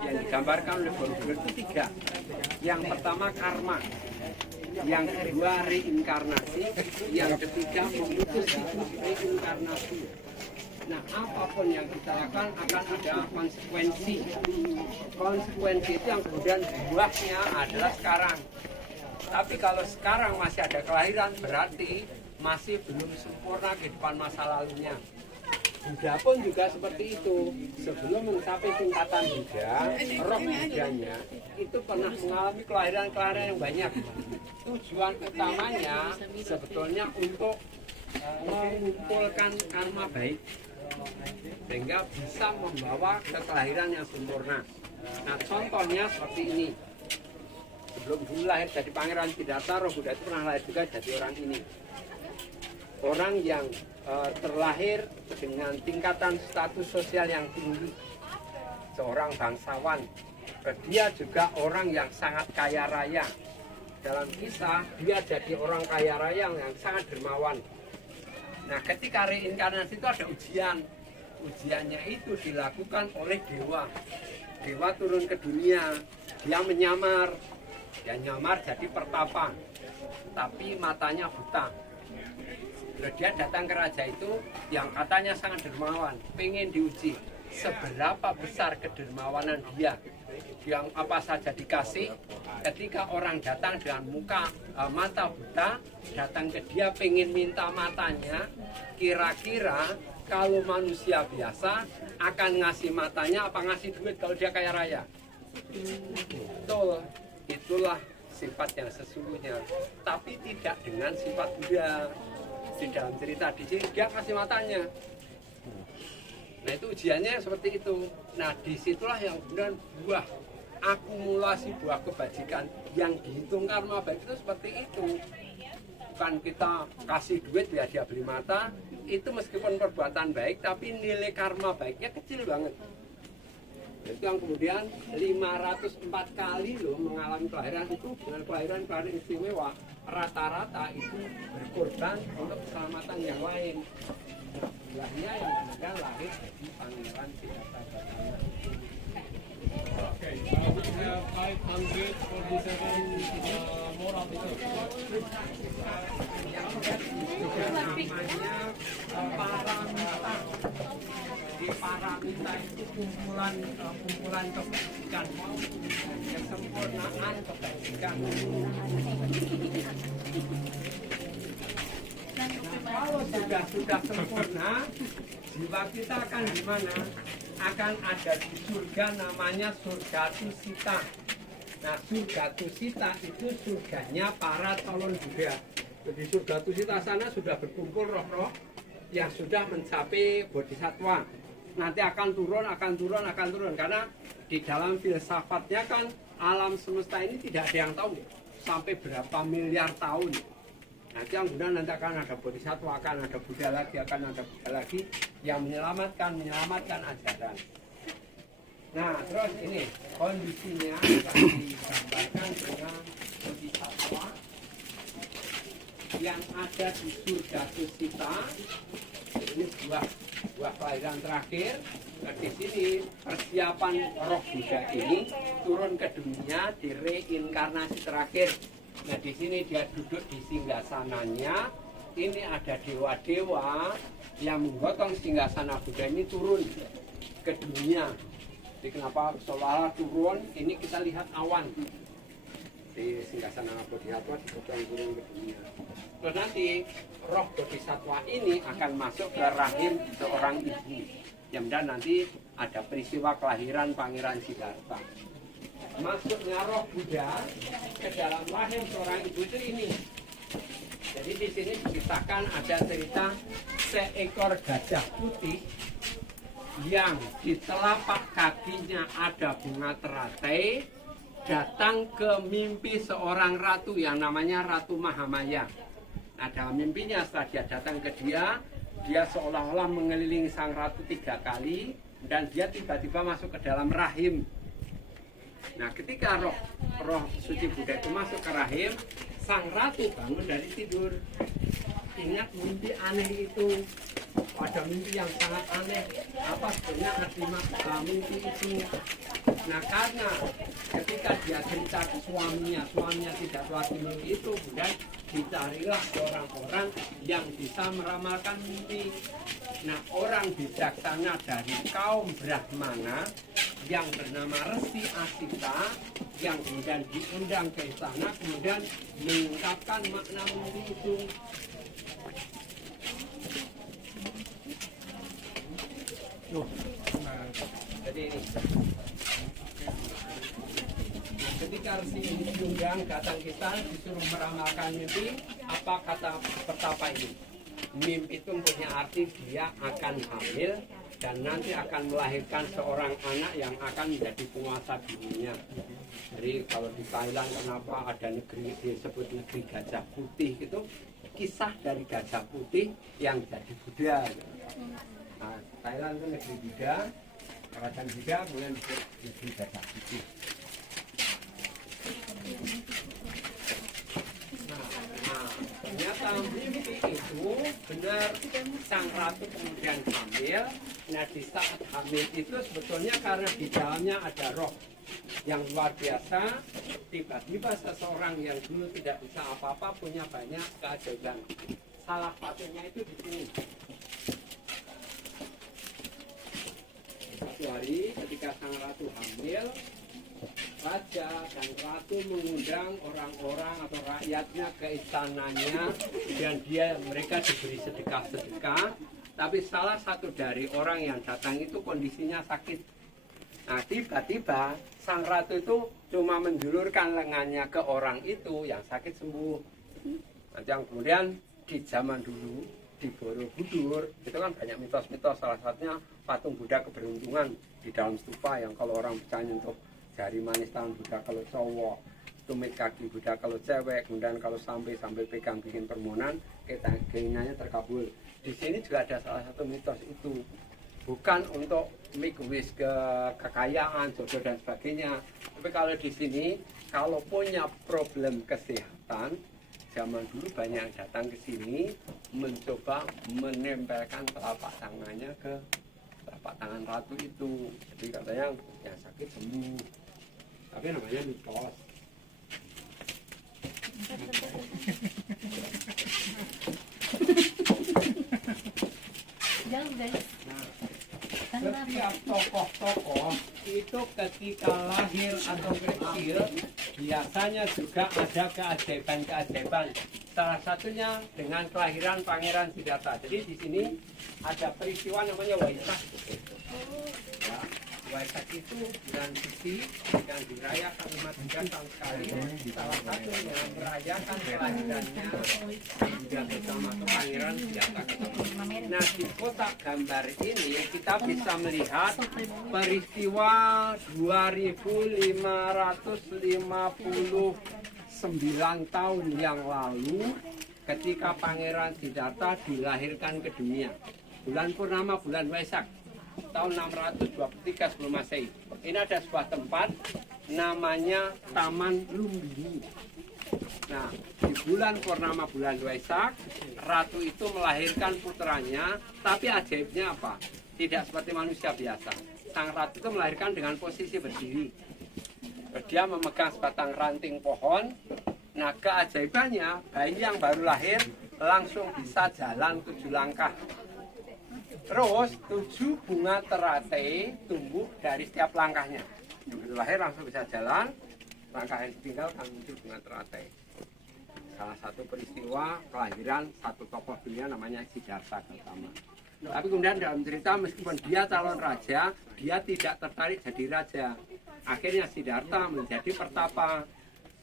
yang digambarkan oleh Borobudur itu tiga. Yang pertama karma, yang kedua reinkarnasi, yang ketiga memutus siklus reinkarnasi. Nah, apapun yang kita lakukan akan ada konsekuensi. Konsekuensi itu yang kemudian buahnya adalah sekarang. Tapi kalau sekarang masih ada kelahiran, berarti masih belum sempurna kehidupan masa lalunya. Buddha pun juga seperti itu. Sebelum mencapai tingkatan Buddha, roh Buddhanya itu pernah mengalami kelahiran-kelahiran yang banyak. Tujuan utamanya sebetulnya untuk mengumpulkan karma baik, sehingga bisa membawa ke kelahiran yang sempurna. Nah, contohnya seperti ini. Sebelum dulu lahir jadi Pangeran Siddhartha, roh Buddha itu pernah lahir juga jadi orang ini. Orang yang terlahir dengan tingkatan status sosial yang tinggi, seorang bangsawan. Dia juga orang yang sangat kaya raya. Dalam kisah, dia jadi orang kaya raya yang sangat dermawan. Nah, ketika reinkarnasi itu ada ujian. Ujiannya itu dilakukan oleh dewa. Dewa turun ke dunia, dia menyamar. Dia nyamar jadi pertapa, tapi matanya buta. Dia datang ke raja itu yang katanya sangat dermawan, pengen diuji seberapa besar kedermawanan dia. Yang apa saja dikasih. Ketika orang datang dengan mata buta, datang ke dia pengen minta matanya, kira-kira kalau manusia biasa akan ngasih matanya apa ngasih duit kalau dia kaya raya? Betul, itulah sifat yang sesungguhnya. Tapi tidak dengan sifat Buddha. Di dalam cerita di sini dia kasih matanya. Nah, itu ujiannya seperti itu. Nah, disitulah yang kemudian buah akumulasi buah kebajikan yang dihitung karma baik itu seperti itu. Bukan kita kasih duit ya dia beli mata, itu meskipun perbuatan baik tapi nilai karma baiknya kecil banget. Itu yang kemudian 504 kali loh mengalami kelahiran itu dengan kelahiran istimewa. Rata-rata itu berkorban untuk keselamatan yang lain. Lahirnya yang kemudian lahir jadi Pangeran Siddhartha Gautama. Okay, we have 547 more officers. Yang namanya paramita. Di paramita itu kumpulan kebajikan, kesempurnaan kebajikan. Kalau sudah sempurna, jiwa kita akan di mana? Akan ada di surga namanya surga Tusita. Nah, surga Tusita itu surganya para calon Buddha. Di surga Tusita sana sudah berkumpul roh-roh yang sudah mencapai bodhisattva. Nanti akan turun karena di dalam filsafatnya kan alam semesta ini tidak ada yang tahu sampai berapa miliar tahun. Nanti yang kemudian nanti akan ada bodhisattva, akan ada Buddha lagi yang menyelamatkan ajaran. Nah, terus ini kondisinya akan digambarkan dengan bodhisattva yang ada di surga Tusita. Ini buah kelahiran terakhir. Nah, di sini persiapan roh Buddha ini turun ke dunia di reinkarnasi terakhir. Nah, di sini dia duduk di singgasananya. Ini ada dewa-dewa yang menggotong singgasana Buddha ini turun ke dunia. Jadi kenapa seolah turun? Ini kita lihat awan di singgasana Bodhisattva digotong turun ke dunia. Terus nanti roh Bodhisattva ini akan masuk ke rahim seorang ibu. Yang dan nanti ada peristiwa kelahiran Pangeran Siddhartha. Masuknya roh Buddha ke dalam rahim seorang ibu itu ini. Jadi di sini diceritakan ada cerita seekor gajah putih yang di telapak kakinya ada bunga teratai datang ke mimpi seorang ratu yang namanya Ratu Mahamaya. Nah, dalam mimpinya setelah dia datang ke dia seolah-olah mengelilingi sang ratu 3 kali dan dia tiba-tiba masuk ke dalam rahim. Nah, ketika roh suci Buddha itu masuk ke rahim, sang ratu bangun dari tidur. Ingat mimpi aneh itu. Ada mimpi yang sangat aneh. Apa sebenarnya arti mimpi itu? Nah karena ketika dia cerita ke suaminya tidak sholat dulu itu, kemudian dicarilah orang-orang yang bisa meramalkan mimpi. Nah orang bijaksana dari kaum Brahmana yang bernama Resi Asita yang kemudian diundang ke istana kemudian mengungkapkan makna mimpi itu. Jadi ini ketika Resi ini diundang datang kita disuruh meramalkan mimpi, apa kata pertapa ini? Mimpi itu punya arti dia akan hamil dan nanti akan melahirkan seorang anak yang akan menjadi penguasa dunia. Jadi kalau di Thailand kenapa ada negeri disebut negeri gajah putih itu kisah dari gajah putih yang jadi Buddha. Nah, Thailand itu negeri Buddha, kerajaan Buddha kemudian disebut negeri gajah putih. Ternyata mimpi itu benar sang ratu kemudian hamil. Nah di saat hamil itu sebetulnya karena di dalamnya ada roh yang luar biasa. Tiba-tiba seseorang yang dulu tidak bisa apa-apa punya banyak keajaiban. Salah satunya itu di sini. Satu hari ketika sang ratu hamil, raja dan ratu mengundang orang-orang atau rakyatnya ke istananya dan mereka diberi sedekah-sedekah, tapi salah satu dari orang yang datang itu kondisinya sakit. Nah tiba-tiba sang ratu itu cuma menjulurkan lengannya ke orang itu yang sakit sembuh. Nah, yang kemudian di zaman dulu di Borobudur itu kan banyak mitos-mitos, salah satunya patung Buddha keberuntungan di dalam stupa yang kalau orang percaya untuk jari manis tangan Buddha kalau cowok, tumit kaki Buddha kalau cewek, kemudian kalau sampai pegang bikin permohonan, keinginannya terkabul. Di sini juga ada salah satu mitos itu, bukan untuk make wish ke kekayaan, jodoh dan sebagainya. Tapi kalau di sini, kalau punya problem kesehatan, zaman dulu banyak yang datang ke sini mencoba menempelkan telapak tangannya ke telapak tangan ratu itu. Jadi katanya yang sakit sembuh. Tapi namanya mitos. Nah, setiap tokoh-tokoh itu ketika lahir atau kecil biasanya juga ada keajaiban-keajaiban. Salah satunya dengan kelahiran Pangeran Siddhartha. Jadi di sini ada peristiwa namanya Waisak. Ya, Waisak itu bulan suci yang dirayakan umat Buddha tahun sekali. Salah satu yang merayakan kelahirannya juga bersama Pangeran Siddhartha. Nah di kotak gambar ini kita bisa melihat peristiwa 2559 tahun yang lalu ketika Pangeran Siddhartha dilahirkan ke dunia. Bulan purnama, bulan Waisak tahun 623 sebelum Masehi. Ini ada sebuah tempat namanya Taman Lumbini. Nah, di bulan purnama bulan Waisak, ratu itu melahirkan putranya, tapi ajaibnya apa? Tidak seperti manusia biasa. Sang ratu itu melahirkan dengan posisi berdiri. Dia memegang sebatang ranting pohon. Nah, keajaibannya, bayi yang baru lahir langsung bisa jalan 7 langkah. Terus 7 bunga teratai tumbuh dari setiap langkahnya. Begitu lahir langsung bisa jalan, langkah yang ditinggalkan muncul bunga teratai. Salah satu peristiwa kelahiran satu tokoh dunia namanya Siddhartha Gautama. Tapi kemudian dalam cerita meskipun dia calon raja, dia tidak tertarik jadi raja. Akhirnya Siddhartha menjadi pertapa.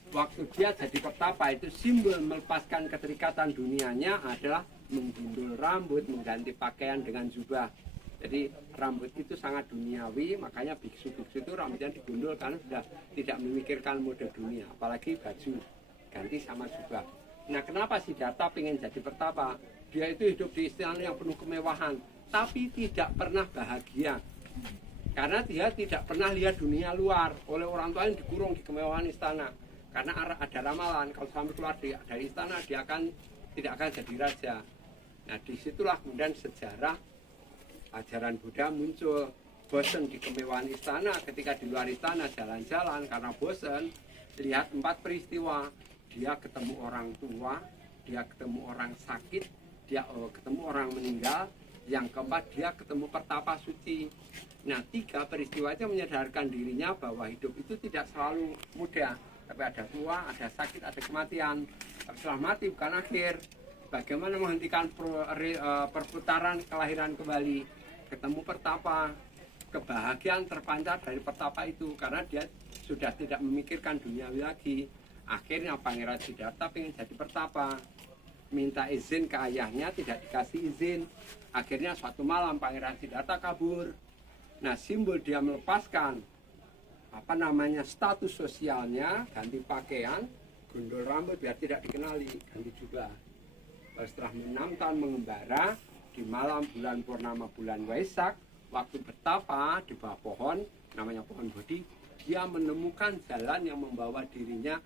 Waktu dia jadi pertapa itu simbol melepaskan keterikatan dunianya adalah menggundul rambut, mengganti pakaian dengan jubah. Jadi rambut itu sangat duniawi, makanya biksu-biksu itu rambutnya digundul karena sudah tidak memikirkan mode dunia, apalagi baju ganti sama jubah. Nah kenapa Siddhartha ingin jadi pertapa? Dia itu hidup di istana yang penuh kemewahan, tapi tidak pernah bahagia. Karena dia tidak pernah lihat dunia luar. Oleh orang tuanya dikurung di kemewahan istana. Karena ada ramalan, kalau sampai keluar dari istana, dia tidak akan jadi raja. Nah disitulah kemudian sejarah ajaran Buddha muncul. bosen di kemewahan istana, ketika di luar istana jalan-jalan karena bosen, lihat 4 peristiwa. Dia ketemu orang tua, dia ketemu orang sakit, dia ketemu orang meninggal, yang keempat dia ketemu pertapa suci. Nah, 3 peristiwa itu menyadarkan dirinya bahwa hidup itu tidak selalu mudah, tapi ada tua, ada sakit, ada kematian. Tapi setelah mati bukan akhir. Bagaimana menghentikan perputaran kelahiran kembali, ketemu pertapa, kebahagiaan terpancar dari pertapa itu karena dia sudah tidak memikirkan duniawi lagi. Akhirnya Pangeran Siddhartha ingin jadi pertapa, minta izin ke ayahnya, tidak dikasih izin. Akhirnya suatu malam Pangeran Siddhartha kabur. Nah, simbol dia melepaskan status sosialnya, ganti pakaian, gondol rambut biar tidak dikenali, ganti juga. Setelah 6 tahun mengembara, di malam bulan purnama bulan Waisak, waktu bertapa di bawah pohon, namanya pohon Bodhi, dia menemukan jalan yang membawa dirinya